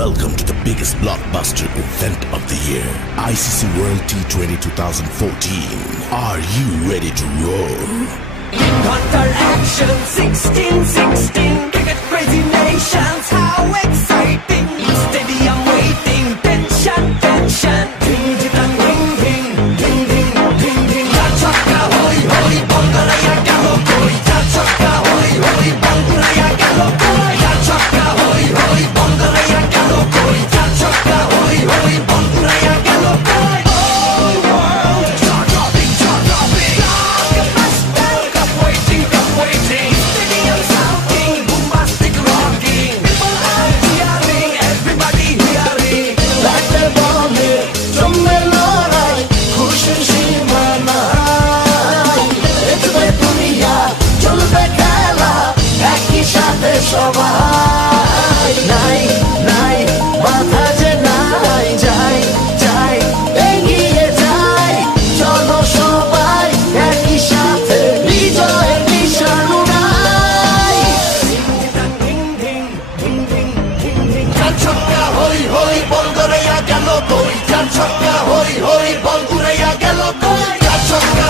Welcome to the biggest blockbuster event of the year, ICC World T20 2014. Are you ready to roll? Counter action 16-16, cricket crazy nations, how exciting! Stadium waiting, tension, tension. Ding ding ding ding ding ding ding ding. Ja chakka hoi hoi, Bangalaya gelo koi. Ja chakka hoi hoi, Bangalaya gelo koi. Ja chakka hoi hoi, Bangalaya gelo koi. Ja chakka hoi hoi, Bangalaya gelo koi. Whole world jaw-dropping, jaw-dropping. Blockbuster, cup waiting, cup waiting. Stadium shouting, bombastic rocking. People are cheering, everybody hearing. Batte bone, জমবে লড়াই, খুশির সীমা নাই। দেখবে দুনিয়া, চলবে খেলা, একই সাথে সবাই। নাই নাই বাধা যে নাই, যাই যাই এগিয়ে যাই। চলো সবাই একই সাথে, বিজয়ের নিশান উড়াই। Ding ding ding ding ding ding. চার ছক্কা হই হই, বল গড়াইয়া গেল কই। চার ছক্কা হই হই, বল উড়াইয়া গেল কই। চার ছক্কা